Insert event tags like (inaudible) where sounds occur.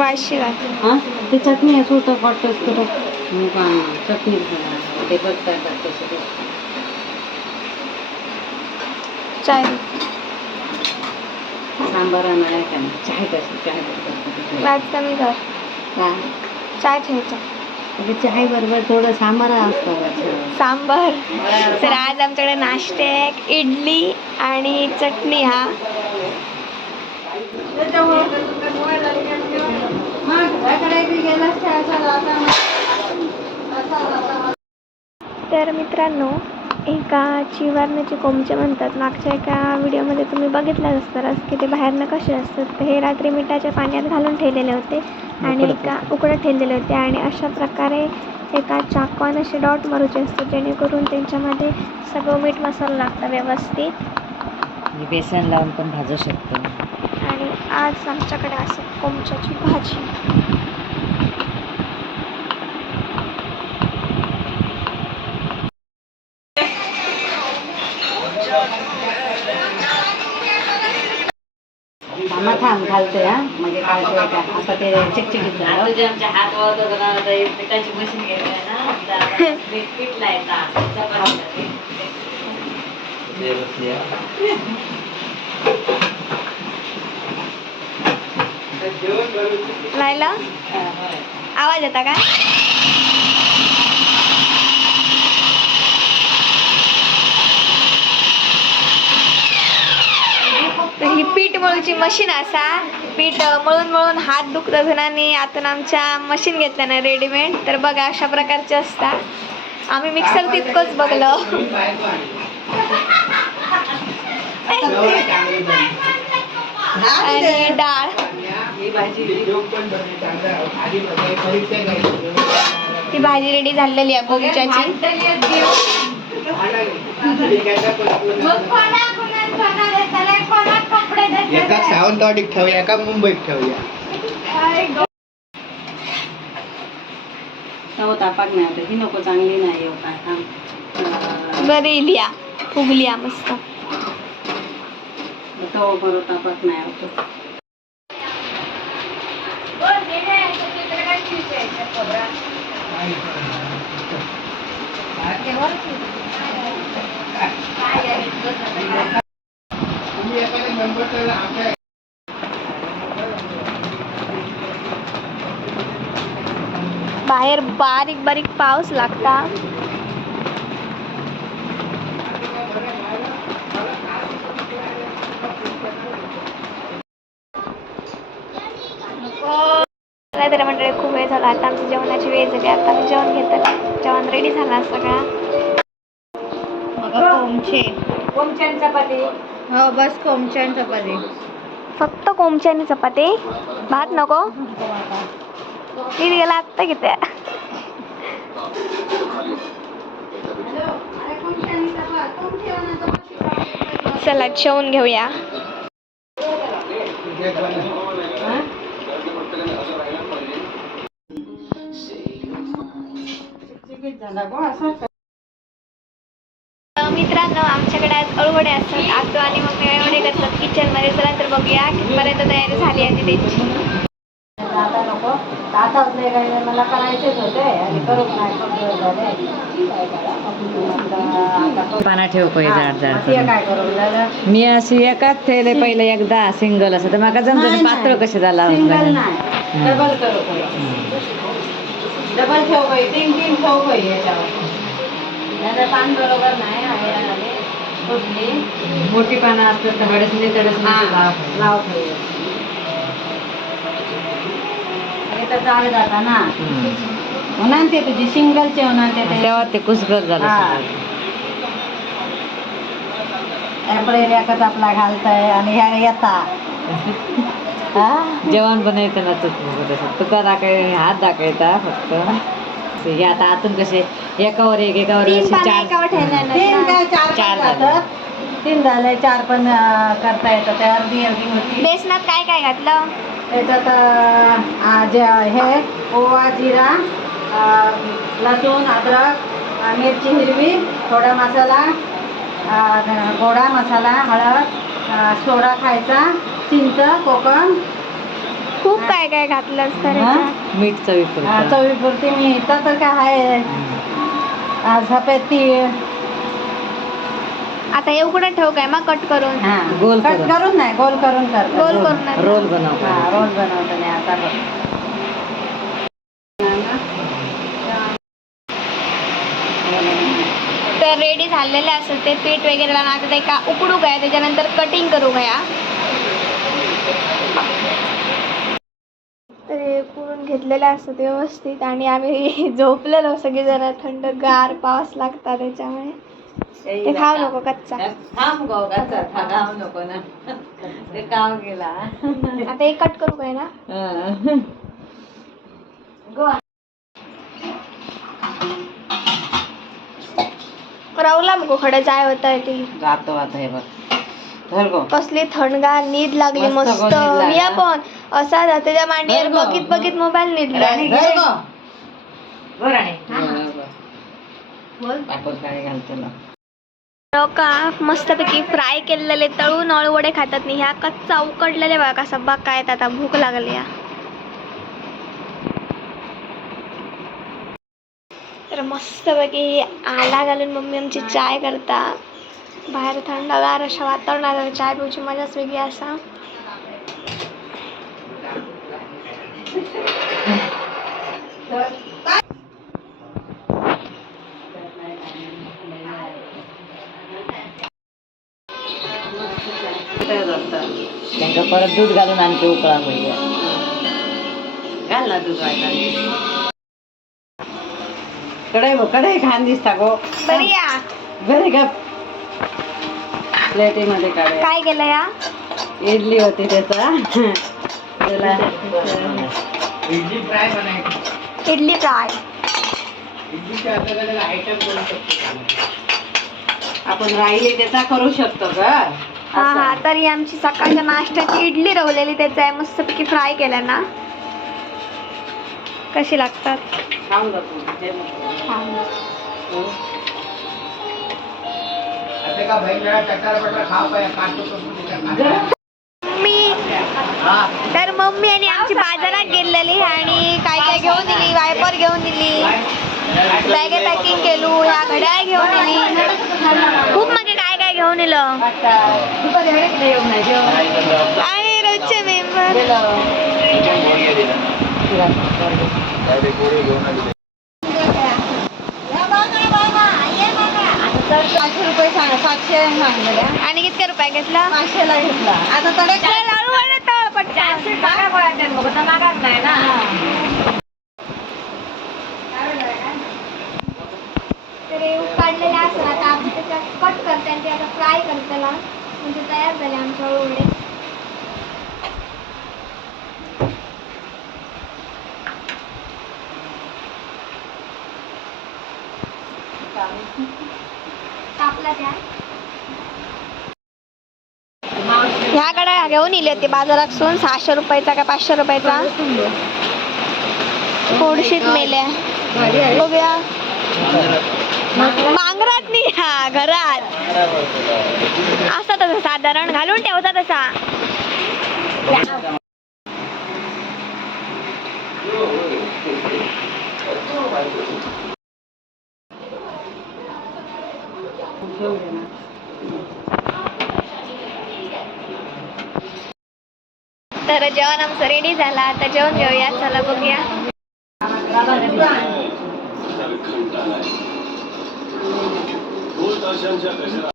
वाशी घातली हां? ते चटणी असं होतं वाटतं तुला का चटणी ते बघ करतात तसं चाय सांबार आणायला का नाही? चाय कसं चाय वाज कमी कर. का? चाय म्हणजे चाय बरोबर थोडं सांबार असतं सांबर. तर आज आमच्याकडे नाश्ते इडली आणि चटणी हा. तर मित्रांनो एका चिवारण्याचे कोमचे म्हणतात. मागच्या एका व्हिडिओमध्ये तुम्ही बघितलं असताच की ते बाहेरनं कसे असतात. तर हे रात्री मिठाच्या पाण्यात घालून ठेवलेले होते आणि एका उकडत ठेवलेले होते आणि अशा प्रकारे एका चाकवान असे डॉट मारूचे असतात जेणेकरून त्यांच्यामध्ये सगळं मीठ मसाला लागतं व्यवस्थित. बेसन लावून पण भाजू शकतो. आणि आज आमच्याकडे असं कोमच्याची भाजी. घालतोय हा म्हणजे काढतोय का आता ते चिकचिकीत झालं आमच्या हात एक पिठाची मशीन घेतली आहे ना पीठ (laughs) लायला आवाज येता का तर ही आमची मशीन असा. पीठ मळून मळून हात दुखत आणि आतून आमच्या मशीन घेतल्या ना रेडीमेड तर बघा अशा प्रकारचे असतात. आम्ही मिक्सर तितकंच बघलं. आणि डाळ. ती भाजी रेडी झालेली आहे बगीच्याची सावंतवाडीत ठेवूया एका मुंबईत ठेवूया? तव तापाक नाही आता ही नको चांगली नाही हो काय थांब. बरी लिया. फुगलिया मस्त. तापाक नाही होतो नंबर तर आमच्या बाहेर बारीक बारीक पाऊस लागता. तर मंडळी खूप वेळ झाला. आता आमची जेवणाची वेळ झाली. आता आम्ही जेवण घेतो जेवण रेडी झाला सगळा कोमचे. कोमच्यान चपाती. हो बस कोमचे आणि चपाती. फक्त कोमचे आणि चपाती. भात नको. ती गेला आत्ता किती चला जेवून घेऊया मित्रांनो आमच्याकडे आज अळवडे असतात. आतो आणि मम्मी अळवडे करतात. किचनमध्ये चला तर बघूया कितपर्यंत तयारी झाली आहे ती त्यांची आता मला करायचेच होते आणि करू नाही. पाना ठेव पहिले? मी अशी एकाच ठेवले पहिले एकदा सिंगल असं तर माका नाही, जमतं. पातळ कसे झाला सिंगल नाही डबल करू. डबल ठेव तीन तीन ठेव याच्यावर पान बरोबर नाही आहे मोठी पानं असतात तर हडसणी तडसणी लाव. तर जाता ना. होणार ते तुझी सिंगलचे होणार ते. ते तेव्हा ते कुसकर झालं. सगळं. एप्रिल एकच आपला घालताय आणि ह्या येता. हा? जेवण बनायचं ना तसं तुका दाखवाय हात दाखवायचा फक्त. हे आता आतून कसे एकावर एक एकावर तीन असे पाने एकावर चार ठेवल्या तीन काय चार चार पण झाले. जातात? तीन झाले चार पण अं, करता येतं. त्या अर्धी अर्धी होती. बेसनात काय काय घातलं? आ, जे हे ओवा जिरा लसूण अद्रक मिरची हिरवी थोडा मसाला गोडा मसाला हळद सोडा खायचा चिंच कोकम. खूप काय काय घातलं असतं. मीठ हा, चवीपुरतं चवीपुरती मी इथं तर काय आहे. आ, सफेद तीळ आता हे उकडं ठेवू काय? मग कट करून. हा गोल कट करून. करून नाही गोल करून करतात गोल करून नाही. रोल बनव हा रोल बनवतो मी आता बघ. तर रेडी झालेले असेल ते पीठ वगैरे लावून. आता ते का उकडू काय? त्याच्यानंतर कटिंग करू गया तर हे पुरून घेतलेले व्यवस्थित. आणि आम्ही (laughs) झोपलेलो सगळेजण. थंड गार पाऊस लागता त्याच्यामुळे. ते खाऊ नको कच्चा. थांब गो गाचा थांब नको ना. (laughs) ते काम गेला. (laughs) आता हे कट करू काय ना? राहूला मग खडे जाय होत आहे ती. जातो आता हे बघ. धर गो. कसली थंडगार नीद लागली मस्त गं, मी असा त्याच्या मांडीवर बरं गं. बघित बघित मोबाईल नीदला गो. गो. राणी बोल. आपण काय घालतो ना. का मस्तपैकी फ्राय केलेले तळून अळवडे खातात नाही ह्या कच्चा उकडलेले बघा कसा बघ काय आता भूक लागली या. तर मस्तपैकी आला घालून मम्मी आमची चाय करता. बाहेर थंडगार अशा वातावरणात चाय पिऊची मजाच वेगळी असा. त्यांना परत दूध घालून आणखी उकळा होईल. घाल ना दूध वाटा कढई कढई खान दिसता गो. घरी का प्लेटीमध्ये काढे काय केलं या? इडली होती त्याचा. त्याला इडली फ्राय बनायची. इडली फ्राय. आपण राहिली त्याचा करू शकतो का हा हा तर ही आमची सकाळच्या नाश्त्याची इडली रवलेली त्याचा आहे. मस्तपैकी फ्राय केल्या ना. कशी लागतात? हे. तर मम्मी आणि आमची बाजारात गेलेली आणि काय काय घेऊन दिली? वायपर घेऊन दिली. बॅगे पॅकिंग केलू ह्या घड्याळ घेऊन दिली. खूप घेऊन दुपारी आहे रोजचे मेंबर पाचशे रुपये सांगा सातशे मागलेल्या आणि कितके रुपये घेतला? पाचशेला घेतला. आता तडे पटकन. नाही ना तर हे काढलेले असेल आता आपण त्याच्यात कट करते आणि ते आता फ्राय करताना म्हणजे तयार झाले आमच्या त्या. ह्या गाड्या घेऊन इले ते बाजारातून सहाशे रुपयाचा का पाचशे रुपयाचा? थोडीशीच मेल्या. बघूया मांगरात नाही हा घरात असा तसा साधारण घालून ठेवता तसा. तर जेवण आमचं रेडी झाला. आता जेवण घेऊया. चला बघूया.